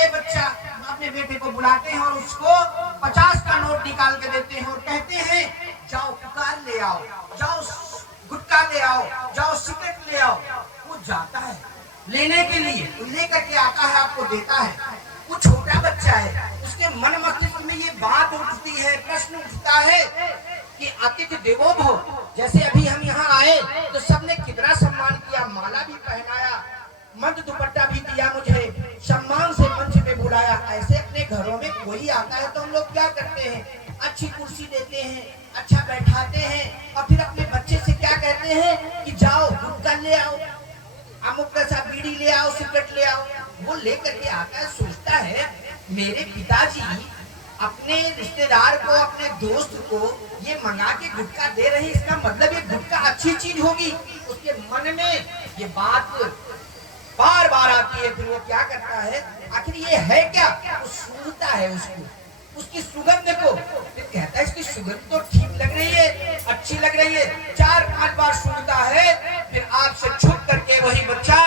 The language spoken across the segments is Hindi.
ये बच्चा अपने बेटे को बुलाते हैं और उसको 50 का नोट निकाल के देते हैं और कहते हैं जाओ पुकार ले आओ, जाओ गुटखा ले आओ, जाओ सिगरेट ले आओ। वो जाता है लेने के लिए, लेकर के आता है, आपको देता है। वो छोटा बच्चा है, उसके मन मस्तिष्क में ये बात उठती है, प्रश्न उठता है कि आतिथ्य देवो भव। जैसे अभी हम यहाँ आए तो सबने कितना सम्मान किया, माला भी पहनाया, मर्द दुपट्टा भी दिया, मुझे सम्मान से मंच पे बुलाया। ऐसे अपने घरों में कोई आता है तो हम लोग क्या करते हैं, अच्छी कुर्सी देते हैं, अच्छा बैठाते हैं और फिर अपने बच्चे से क्या कहते हैं कि जाओ गुटखा ले आओ, अमुक सा बीड़ी ले आओ, सिगरेट ले आओ। वो लेकर के आता है, सोचता है मेरे पिताजी अपने रिश्तेदार को, अपने दोस्त को ये मंगा के गुटखा दे रहे हैं, इसका मतलब ये गुटखा अच्छी चीज होगी। उसके मन में ये बात बार बार आती है। फिर वो क्या करता है, आखिर ये है क्या, वो सूंघता है उसको, उसकी सुगंध को, फिर कहता है इसकी सुगंध तो ठीक लग रही है, अच्छी लग रही है। 4-5 बार सूंघता है, फिर आपसे छुप करके वही बच्चा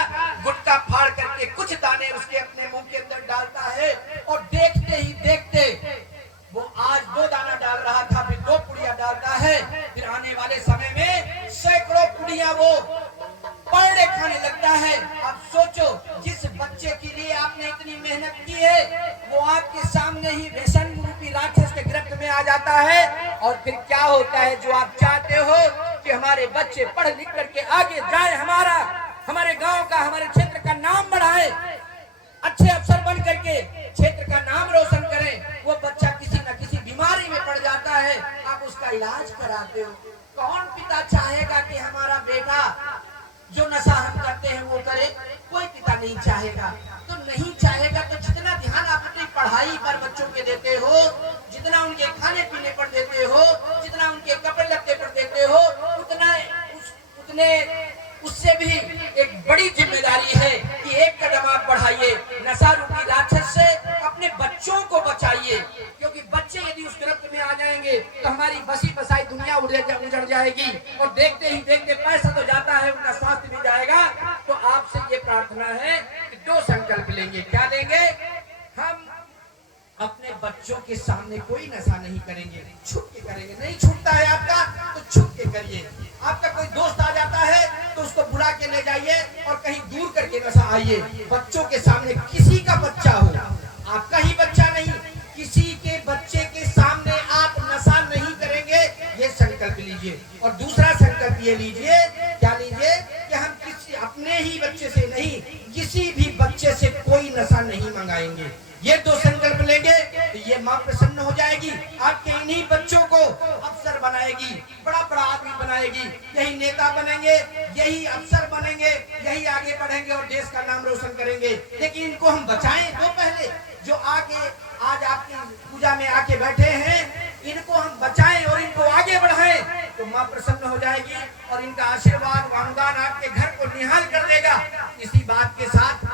गुटखा फाड़ करके कुछ दाने उसके अपने मुंह के अंदर डालता है और देखते ही देखते वो आज 2 दाना डाल रहा था, फिर 2 पुड़िया डालता है। फिर आने वाले समय में सैकड़ों पुड़िया वो पर डे खाने लगता है। अब सोचो, जिस बच्चे के लिए आपने इतनी मेहनत की है वो आपके सामने ही व्यसन रूपी राक्षस के गिरफ्त में आ जाता है। और फिर क्या होता है, जो आप चाहते हो कि हमारे बच्चे पढ़ लिख करके आगे जाए, हमारे गांव का, हमारे क्षेत्र का नाम बढ़ाए, अच्छे अफसर बन करके क्षेत्र का नाम रोशन करें, वो बच्चा किसी न किसी बीमारी में पड़ जाता है, आप उसका इलाज कराते हो। कौन पिता चाहेगा कि हमारा बेटा जो नशा हम करते हैं वो करे? कोई पिता नहीं चाहेगा। तो नहीं चाहेगा तो जितना ध्यान आप अपनी पढ़ाई पर बच्चों के देते हो, जितना उनके खाने पीने पर देते हो, जितना उनके कपड़े लत्ते पर देते हो, उतने उससे भी एक बड़ी जिम्मेदारी है कि एक कदम आप बढ़ाइए, नशा रूपी राक्षस से अपने बच्चों को बचाइए। क्योंकि बच्चे यदि उस गिरफ्त में आ जाएंगे तो हमारी बसी बसाई दुनिया उजड़ जाएगी और देखते ही देखते पैसा तो जाता है, उनका स्वास्थ्य भी जाएगा। तो आपसे ये प्रार्थना है कि 2 संकल्प लेंगे। क्या लेंगे? हम अपने बच्चों के सामने कोई नशा नहीं करेंगे, छुप के करेंगे। नहीं छूटता है आपका तो छुप के करिए। आपका कोई दोस्त आ जाता है तो उसको बुला के ले जाइए और कहीं दूर करके नशा आइए। बच्चों के सामने, किसी का बच्चा हो, आपका ही बच्चा नहीं, किसी के बच्चे के सामने आप नशा नहीं करेंगे, ये संकल्प लीजिए। और दूसरा संकल्प ये लीजिए, क्या लीजिए, कि हम किसी अपने ही बच्चे से नहीं, किसी भी बच्चे से कोई नशा नहीं मंगाएंगे। ये 2 संकल्प लेंगे तो ये माँ प्रसन्न हो जाएगी, आपके इन्हीं बच्चों को अफसर बनाएगी, बड़ा बड़ा आदमी बनाएगी, यही नेता बनेंगे, यही अफसर बनेंगे, यही आगे बढ़ेंगे और देश का नाम रोशन करेंगे। लेकिन इनको हम बचाएं तो पहले, जो आके आज आपकी पूजा में आके बैठे हैं, इनको हम बचाएं और इनको आगे बढ़ाएं तो माँ प्रसन्न हो जाएगी और इनका आशीर्वाद अनुदान आपके घर को निहाल कर देगा। इसी बात के साथ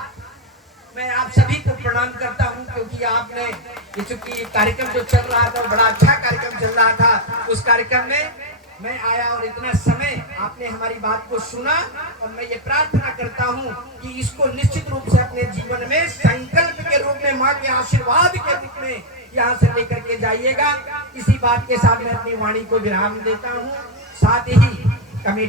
मैं आप सभी को प्रणाम करता हूं, क्योंकि आपने चूंकि कार्यक्रम जो चल रहा था, बड़ा अच्छा कार्यक्रम चल रहा था, उस कार्यक्रम में मैं आया और इतना समय आपने हमारी बात को सुना। और मैं ये प्रार्थना करता हूं कि इसको निश्चित रूप से अपने जीवन में संकल्प के रूप में, माँ के आशीर्वाद के रूप में यहाँ से लेकर के जाइएगा। इसी बात के साथ मैं अपनी वाणी को विराम देता हूँ। साथ ही